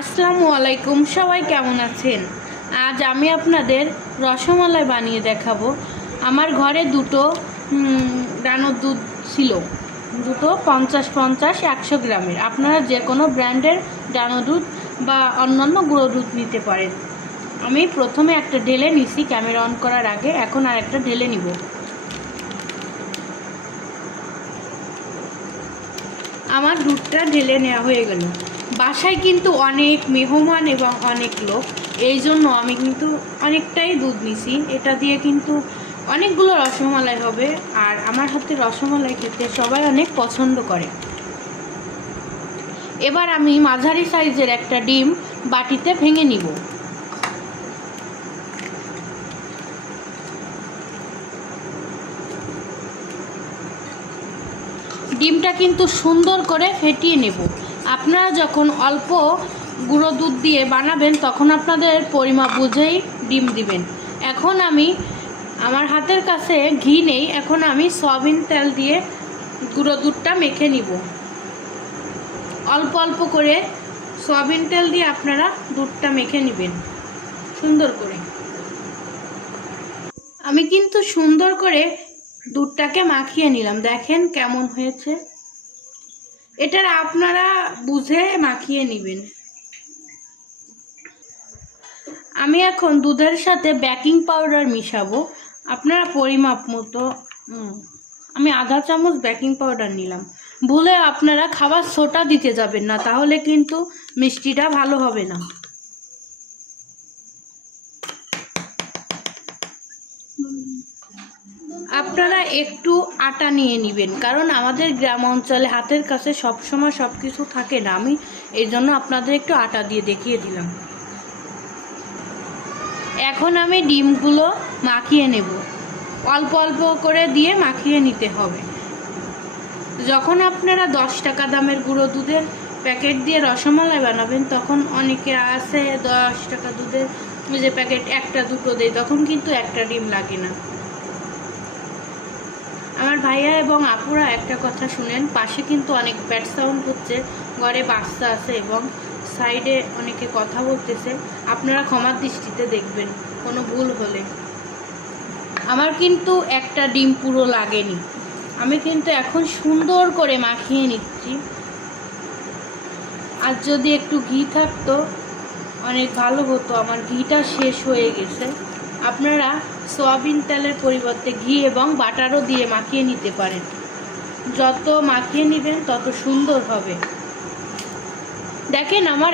আসসালামু আলাইকুম, সবাই কেমন আছেন? আজ আমি আপনাদের রসমালাই বানিয়ে দেখাবো। আমার ঘরে দুটো ডানোর দুধ ছিল, দুটো 50-50 100 গ্রামের। আপনারা যে কোনো ব্র্যান্ডের ডানো দুধ বা অন্যান্য গুঁড়ো দুধ নিতে পারেন। আমি প্রথমে একটা ঢেলে নিছি ক্যামেরা অন করার আগে, এখন আর একটা ঢেলে নিব। আমার দুধটা ঢেলে নেওয়া হয়ে গেল। বাসায় কিন্তু অনেক মেহমান এবং অনেক লোক, এই জন্য আমি কিন্তু অনেকটাই দুধ নিছি। এটা দিয়ে কিন্তু অনেকগুলো রসমালাই হবে, আর আমার হাতে রসমালাই খেতে সবাই অনেক পছন্দ করে। এবার আমি মাঝারি সাইজের একটা ডিম বাটিতে ভেঙে নিব। ডিমটা কিন্তু সুন্দর করে ফেটিয়ে নেব। আপনারা যখন অল্প গুঁড়ো দুধ দিয়ে বানাবেন তখন আপনাদের পরিমাপ বুঝেই ডিম দিবেন। এখন আমি আমার হাতের কাছে ঘি নেই, এখন আমি সয়াবিন তেল দিয়ে গুঁড়ো দুধটা মেখে নিব। অল্প অল্প করে সয়াবিন তেল দিয়ে আপনারা দুধটা মেখে নেবেন সুন্দর করে। আমি কিন্তু সুন্দর করে দুধটাকে মাখিয়ে নিলাম, দেখেন কেমন হয়েছে। এটা আপনারা বুঝে মাখিয়ে নেবেন। আমি এখন দুধের সাথে বেকিং পাউডার মিশাবো। আপনারা পরিমাপ মতো আমি আধা চামচ বেকিং পাউডার নিলাম। ভুলে আপনারা খাবার সোডা দিতে যাবেন না, তাহলে কিন্তু মিষ্টিটা ভালো হবে না। আপনারা একটু আটা নিয়ে নেবেন, কারণ আমাদের গ্রাম অঞ্চলে হাতের কাছে সবসময় সব কিছু থাকে না। আমি এই জন্য আপনাদের একটু আটা দিয়ে দেখিয়ে দিলাম। এখন আমি ডিমগুলো মাখিয়ে নেব, অল্প অল্প করে দিয়ে মাখিয়ে নিতে হবে। যখন আপনারা 10 টাকা দামের গুঁড়ো দুধের প্যাকেট দিয়ে রসমালাই বানাবেন, তখন অনেকে আছে 10 টাকা দুধের যে প্যাকেট একটা দুটো দেয়, তখন কিন্তু একটা ডিম লাগে না। আমার ভাইয়া এবং আপুরা একটা কথা শুনেন, পাশে কিন্তু অনেক ব্যাড সাউন্ড হচ্ছে, ঘরে বাচ্চা আছে এবং সাইডে অনেকে কথা বলতেছে। আপনারা ক্ষমার দৃষ্টিতে দেখবেন কোনো ভুল হলে। আমার কিন্তু একটা ডিম পুরো লাগেনি। আমি কিন্তু এখন সুন্দর করে মাখিয়ে নিচ্ছি। আর যদি একটু ঘি থাকতো অনেক ভালো হতো, আমার ঘিটা শেষ হয়ে গেছে। আপনারা সয়াবিন তেলের পরিবর্তে ঘি এবং বাটারও দিয়ে মাখিয়ে নিতে পারেন। যত মাখিয়ে নেবেন তত সুন্দর হবে। দেখেন আমার